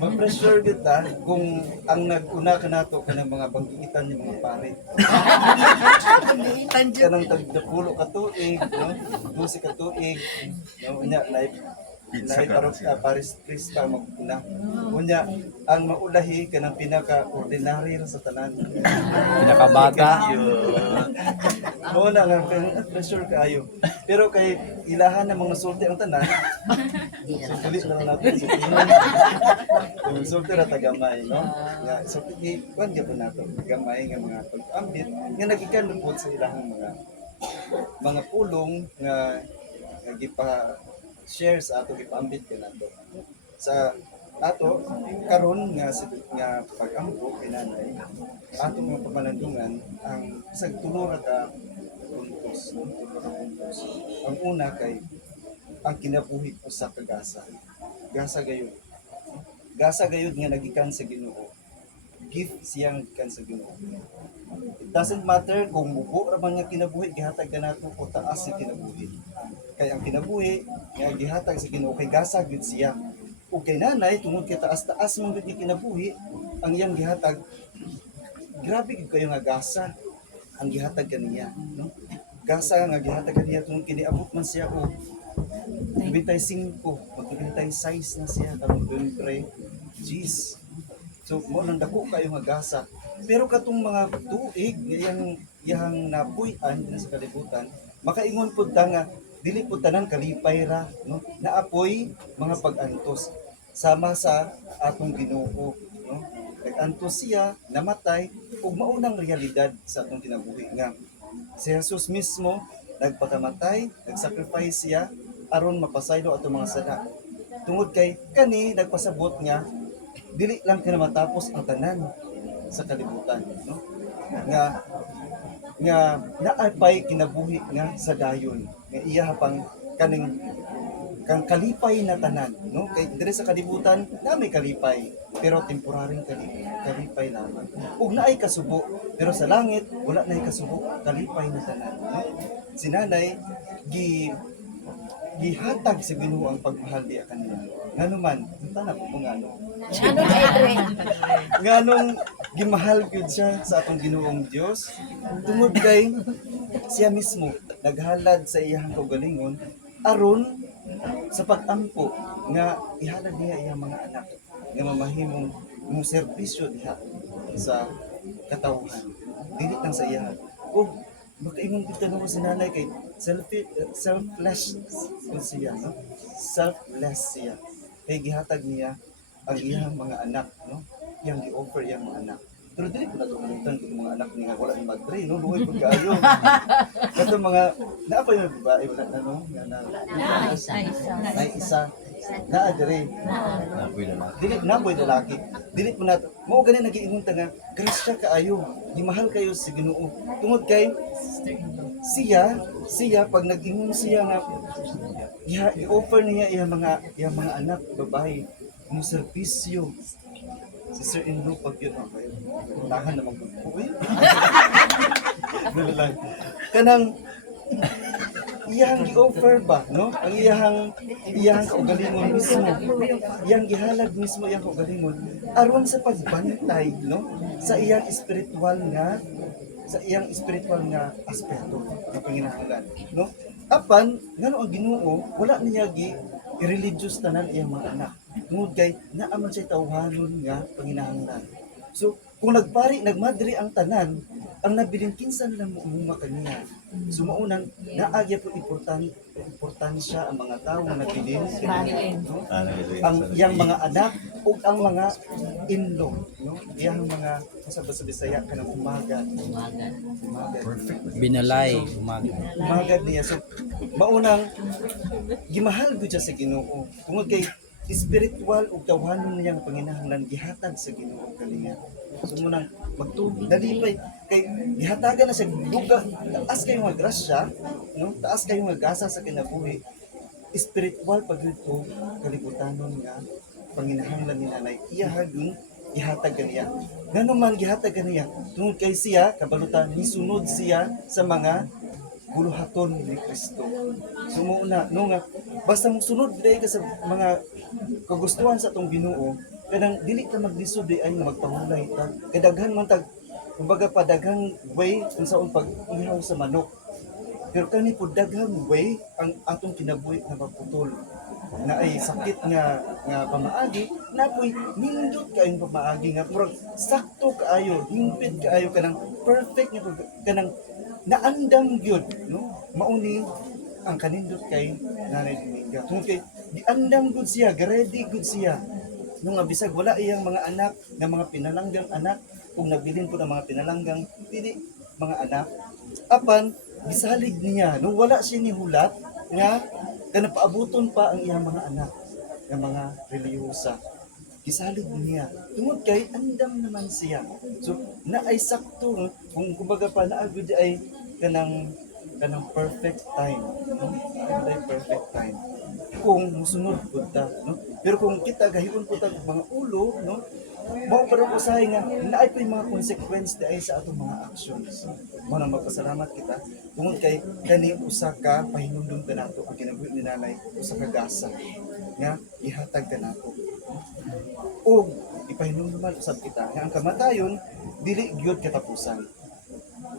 ma-pressure kita kung ang nag-una ka nato ka ng mga banggitan yung mga pare. Kanang tagdapulo ka tuig, no? 12 ka tuig, no? Unya, Paris Krista maguna. Unya, ang maulahi ka ng pinaka-ordinary sa tanan. Pinakabata. Oo na nga, pressure kaayo. Pero kay ilahan ng mga sulti ang tanan, sulit na lang natin sa Pinoy. Yung sulti na tagamay, no? Nga, so, kuwan ka po nato, tagamay nga mga pag-ambit, nga nagikanupod sa ilahang mga pulong nga gipa-share sa ato, gipa-ambit ka nato. Sa ato karon nga pag-ampo kinanay ato mga pamalandungan ang isang tulora ka puntos, no? Tulora ka puntos. Ang una kay ang kinabuhi ko sa kagasa. Gasa gayud nga nagikan sa Ginoo. Gift siyang gikan sa Ginoo. It doesn't matter kung mubo ra man nga kinabuhi gihatag kanato o taas sa kinabuhi. Kay ang kinabuhi nga gihatag sa Ginoo kay gasa gyud siya. O kay nanay tungod kay taas-taas man gyud kinabuhi ang iyang gihatag. Grabe gyud kayo nga gasa ang gihatag kaniya, no? Gasa nga gihatag kaniya tungod kini abot man siya o 25, mag-26 na siya karong Diyempre. Jeez. So mo nang dako kayo nga gasa. Pero katong mga tuig yang napuy-an din sa kalibutan, makaingon pud ta nga dili pud tanan kalipay ra, no? Naapoy mga pag-antos sama sa atong Ginoo, no? Nag-antos siya, namatay ug maunang realidad sa atong kinabuhi nga si Jesus mismo nagpakamatay, nag-sacrifice siya aron mapasaylo atong mga sala. Tungod kay kani nagpasabot nga dili lang kana matapos ang tanan sa kalibutan, no? Nga naapay kinabuhi nga sa dayon nga iya pang kaning kang kalipay na tanan, no? Kay dire sa kalibutan na may kalipay pero temporaryong kalipay lamang. Ug naay kasubo pero sa langit wala nay kasubo, kalipay na tanan, no? Si nanay gihatag sa Ginoo ang pagmahal diya kanila. Nganuman, tanap ko ngano. Ano Edre? Nganong gimahal gyud siya sa atong Ginoong Dios tungod kay siya mismo naghalad sa iyang kaugalingon aron sa pag-ampo nga ihalad niya iyang mga anak nga mamahimong serbisyo diha sa katawhan. Dili lang sa iya. O makaingon kita no si nanay kay selfless siya, no? Selfless siya. Kay gihatag niya ang iyang mga anak, no? Iyang gi-offer iyang mga anak. Pero dili ko na ito kalimutan kung mga anak niya wala ni madre, no? Buhay po kayo. Kato mga, naapa yung babae, wala na, no? Na isa. Na adre. Napoy lalaki. Dili po na, mao ganin nagiingon ta nga, grasya kaayo, gimahal kayo sa Ginoo. Tungod kay, siya pag nag-ingon siya nga i-offer niya iyang mga anak babae mo serbisyo si Sir-in-law pag yun okay tahan naman ko uy lang kanang iyang gi-offer ba no ang iyang kaugalingon mismo iyang gihalad mismo iyang kaugalingon aron sa pagbantay no sa iyang espiritual nga aspeto ng panginahanglan no apan ngano ang Ginoo wala niya i-religious tanan iyang mga anak tungod kay naa man siya tawhanon nga panginahanglan so kung nagmadri ang tanan ang nabiling kinsa na lang muumuma kaniya so maunang naagya po importansya ang mga tao nga nabiling no? Ang iyang mga anak ug ang mga in-law no iyang mga sa Bisaya kanang umaga Binalay. umagad niya so maunang gimahal gyud siya sa Ginoo tungod kay spiritual ug tawhanon niya nga panginahanglan gihatag sa Ginoo kaniya so munang magtubi dalipay kay gihatagan na sa duga taas kayo nga grasya no taas kayo nga gasa sa kinabuhi spiritual pagdito kalibutanon nga panginahanglan ni nanay iyahagon gihatag kaniya nganuman gihatag kaniya tungod kay siya kabalutan nisunod siya sa mga buluhaton ni Kristo sumuuna no nga basta mo sunod dai ka sa mga kagustuhan sa atong Ginoo kanang dili ta maglisod di ay nga magpahulay ta. Kay daghan man tag kumbaga pa daghang way kung saan pag ihaw sa manok. Pero kani po daghang way ang atong kinabuhi nga maputol na ay sakit nga pamaagi na po'y nindot kaayong pamaagi nga murag sakto kaayo hingpit kaayo kanang perfect nga kanang naandam gyud no mauni ang kanindot kay Nanay Dominga tungod kay giandam gud siya ready gud siya nung nga bisag wala iyang mga anak nga mga pinalanggang anak kung nabilin po ng mga pinalanggang dili mga anak apan gisalig niya nung wala siya ni hulat nga kana paabuton pa ang iyang mga anak nga mga reliyosa gisalig niya tungod kay andam naman siya so naay sakto no? Kung kumbaga pa naagud ay kanang perfect time no ay perfect time kung musunod pud ta no pero kung kita gahipon pud ta mga ulo no mao pero usahay nga naay pa mga consequence di ay sa atong mga actions mo nang magpasalamat kita tungod kay kani usa ka pahinumdum kanato ang kinabuhi ni Nanay usa ka gasa nga ihatag kanato o ipahinumduman usab kita nga ang kamatayon dili gyud katapusan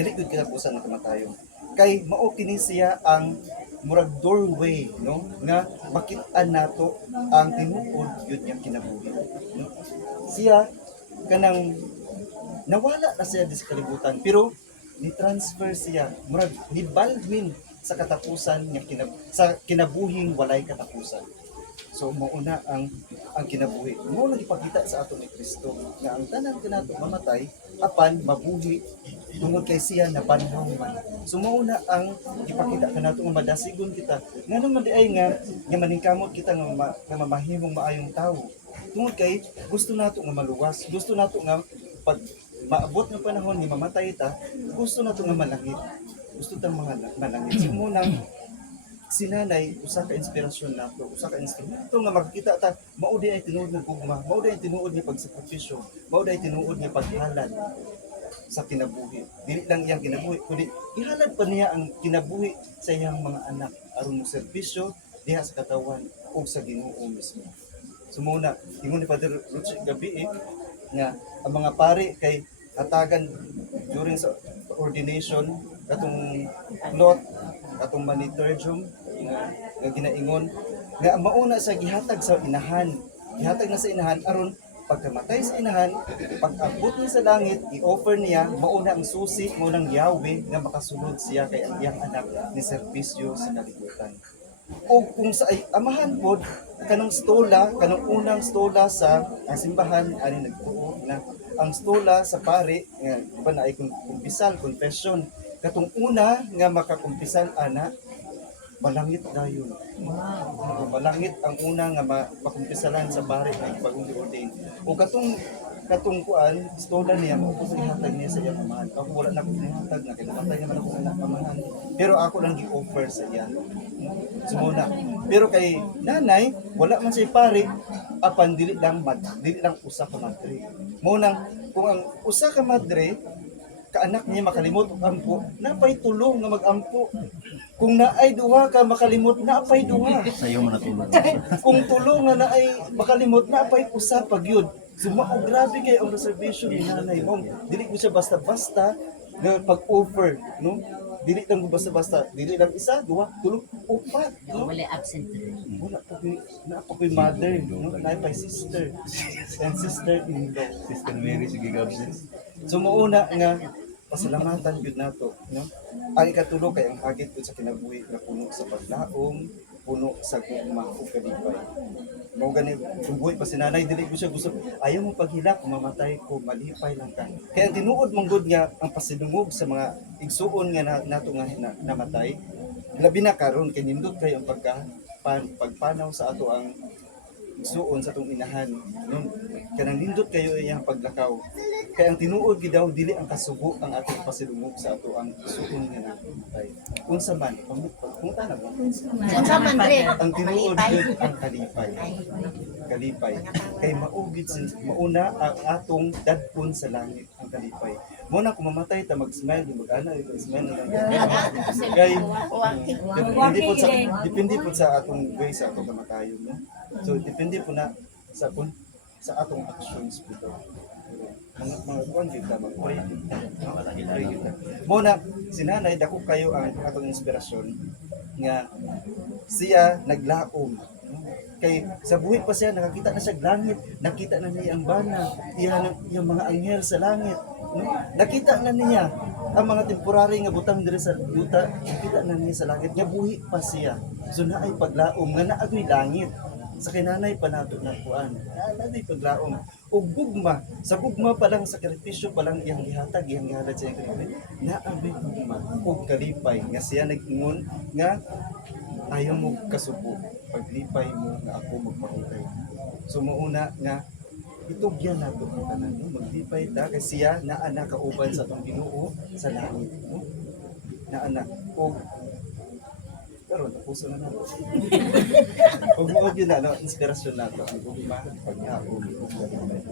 ang kamatayon kay mao kini siya ang murag doorway no nga makit-an nato ang tinuod gyud nga kinabuhi no siya kanang nawala na siya sa kalibutan pero ni transfer siya murag ni Baldwin sa katapusan nga sa kinabuhing walay katapusan so mauna ang kinabuhi mo nang ipakita sa ato ni Kristo nga ang tanan kanato mamatay apan mabuhi tungod kay siya na banhaw man so mauna ang ipakita kanato nga madasigon kita ngano man di ay nga maningkamot kita nga mamahimong maayong tawo tungod kay gusto nato nga maluwas gusto nato nga pag maabot ng panahon ni mamatay ta gusto nato nga malangit gusto tang mga malangit so mo nang si Nanay usa ka inspirasyon nato usa ka instrumento nga makita ta mao di ay tinuod nga gugma mao di ay tinuod nga pagsakripisyo mao di ay tinuod nga paghalad sa kinabuhi dili lang iyang kinabuhi kundi ihalad pa niya ang kinabuhi sa iyang mga anak aron mo serbisyo diha sa katawan ug sa Ginoo mismo sumuna ingon ni Father Ruchi gabi nga ang mga pari kay hatagan during sa ordination katong plot katong maniturgium nga ginaingon nga mauna sa gihatag sa inahan gihatag na sa inahan aron pagkamatay sa inahan pag-abot niya sa langit i-offer niya mauna ang susi maunang Yahweh nga makasulod siya kay ang iyang anak ni serbisyo sa kalibutan o kung sa ay amahan pod kanang stola kanang unang stola sa ang simbahan ani nagtuo na ang stola sa pari nga di ba na ay kumpisal confession katong una nga makakumpisal ana malangit dayon. Wow. Malangit ang una nga makumpisalan sa pari ng bagong ordain. O katong kuan, stola niya mo ko ihatag niya sa iyang amahan. Ako wala na ko ihatag na kinamatay naman ako sa amahan. Pero ako lang gi-offer sa iya. Sumuna. Pero kay Nanay, wala man siya pari, apan dili lang usa ka madre. Mo nang kung ang usa ka madre kaanak niya makalimot og ampo, napay tulong nga mag-ampo. Kung naay duha ka makalimot, napay duha. Sayo mo natulog. Kung tulong nga naay makalimot, napay usa pag yun. So grabe kay ang reservation ni Nanay Mong. Dili ko siya basta-basta nga pag-offer, no? Dili lang basta-basta, dili lang isa, duha, tulo, upat, no? Wala absent. Wala pa ko'y mother, no? Naay pay sister. And sister-in-law. Sister Mary, sige gabsin. So mauna nga pasalamatan gyud nato no ang ikatulo kay ang hagit gyud sa kinabuhi nga puno sa paglaom puno sa gugma ug kalipay mao gani kung buhi pa si Nanay dili ko siya gusto ayaw mo paghilak mamatay ko malipay lang ka kaya tinuod man gud nga ang pasidungog sa mga igsuon nga nato nga namatay labi na karon kay nindot kay ang pagpanaw sa ato ang igsuon sa atong inahan no kanang nindot kayo iyang paglakaw kaya ang tinuod gid daw dili ang kasugo ang atong pasidungog sa ato ang igsuon nga namatay unsa man kung tanang Unsa man dre? ang tinuod gid ang kalipay kay maugid mauna ang atong dadpon sa langit ang kalipay mo na kung mamatay ta mag-smile mag-ana smile na lang kay depende po sa atong way sa atong kamatayon no so depende po na sa sa atong actions bitaw. Mga kuan gyud ta mag-pray. Pray gyud ta. Mo na si nanay dako kayo ang atong inspirasyon nga siya naglaom. Kay sa buhi pa siya nakakita na siya langit, nakita na niya ang bana, iyang mga anghel sa langit. No? Nakita na niya ang mga temporary nga butang diri sa yuta, nakita na niya sa langit nga buhi pa siya. So naay paglaom nga naagoy langit. Sa kinanay pa nato na kuan. Naay paglaom. Ug gugma, sa gugma pa lang sakripisyo pa lang iyang gihatag, iyang gihatag sa iyang kinabay. Naagoy gugma ug kalipay nga siya nag-ingon nga ayaw mo kasuko paglipay mo nga ako magpahutay. So mauna nga itugyan nato ang tanan no maglipay ta kay siya naa na kauban sa atong Ginoo sa langit no. Naa na og pero napuso na nato. Og mo gyud na no inspirasyon nato ang ugma paghaon ug kalipay.